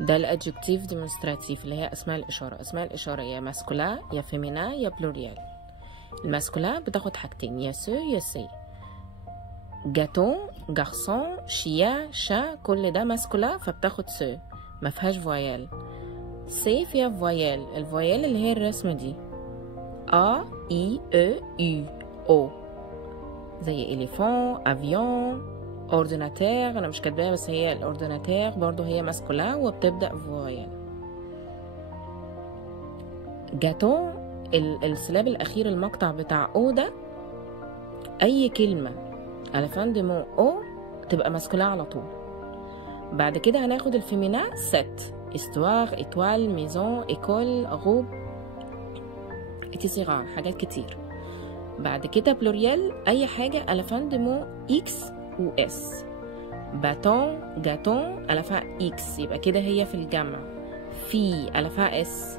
ده الادجكتيف ديمونستراتيف اللي هي اسماء الاشاره. اسماء الاشاره يا ماسكولا يا فيمينا يا بلوريال. الماسكولا بتاخد حاجتين، يا سو يا سي. جاتون، جارسون، شيا، شا، كل ده ماسكولا فبتاخد سو، ما فيهاش فويال. سي فيها فويال، الفويال اللي هي الرسمه دي ا اي او يو او، زي اليفون، افيون، اورديناتير. انا مش كاتباها بس هي الاورديناتير برضو هي ماسكولا وبتبدا فويال. جاتون السلاب الاخير المقطع بتاع او ده، اي كلمه على فان دي مو او تبقى ماسكولا على طول. بعد كده هناخد الفيمينا ست، استوار، اتوال، ميزون، ايكول، غوب، اتسيغار، حاجات كتير. بعد كده بلوريال اي حاجه على فان دي مو اكس و اس. باتون، جاتون على فا اكس يبقى كده هي في الجمع. في على فا اس.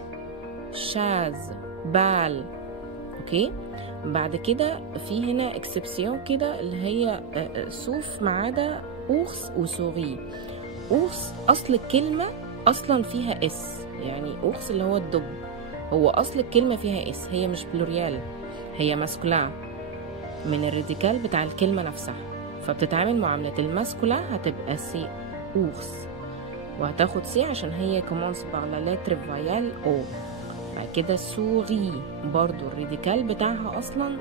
شاز، بال. اوكي. بعد كده في هنا اكسبسيون كده اللي هي سوف ما عدا اورس وسوري. اورس اصل الكلمه اصلا فيها اس، يعني اورس اللي هو الدب، هو اصل الكلمه فيها اس، هي مش بلوريال، هي ماسكولا من الراديكال بتاع الكلمه نفسها، فبتتعامل معامله الماسكولا هتبقى سي اورس، وهتاخد سي عشان هي كومونس باغ لا لتر فويال او. بعد كده سوري برضو الراديكال بتاعها اصلا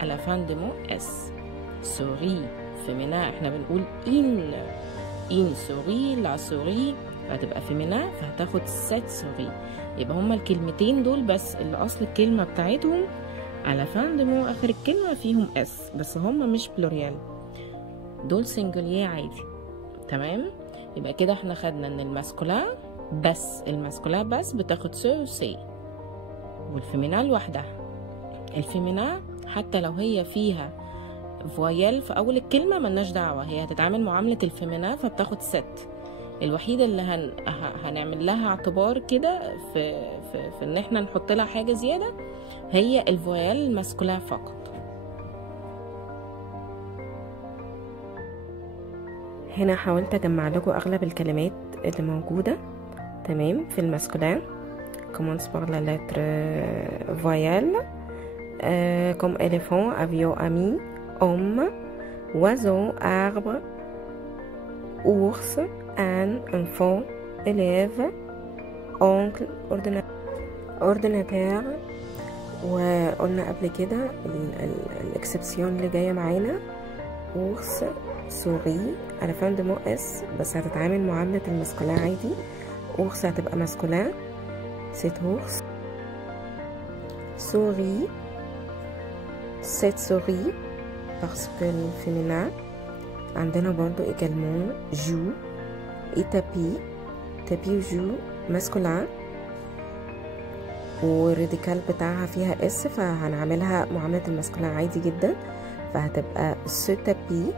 على فان دي مو اس. سوري فيمينا احنا بنقول ان سوري، لا سوري هتبقى فيمينا فهتاخد ست سوري. يبقى هما الكلمتين دول بس اللي اصل الكلمه بتاعتهم على فان دي مو اخر الكلمه فيهم اس، بس هما مش بلوريال، دول سنجوليه عادي. تمام. يبقى كده احنا خدنا ان الماسكولا بس، الماسكولا بس بتاخد سو وسي، والفيمينا لوحدها. الفيمينا حتى لو هي فيها فويال في اول الكلمه ملناش دعوه، هي هتتعامل معامله الفيمينا فبتاخد ست. الوحيده اللي هنعمل لها اعتبار كده في ان احنا نحط لها حاجه زياده هي الفويال الماسكولا فقط. هنا حاولت اجمع لكم اغلب الكلمات اللي موجوده تمام في الماسكولا. commence par la lettre voyelle comme éléphant, avion, ami, homme, oiseau, arbre, ours, âne, enfant, élève, oncle, ordinateur. وقلنا قبل كده الاكسبسيون اللي جايه معانا ours، سوري على فان دي مو اس بس هتتعامل معامله الماسكولا عادي. ours هتبقى ماسكولا cet ours. Souris, cette souris parce que le féminin. عندنا برضو également joue et tapis. tapis و joue masculin والراديكال بتاعها فيها اس فهنعملها معاملة الماسكولين عادي جدا، فهتبقى ce tapis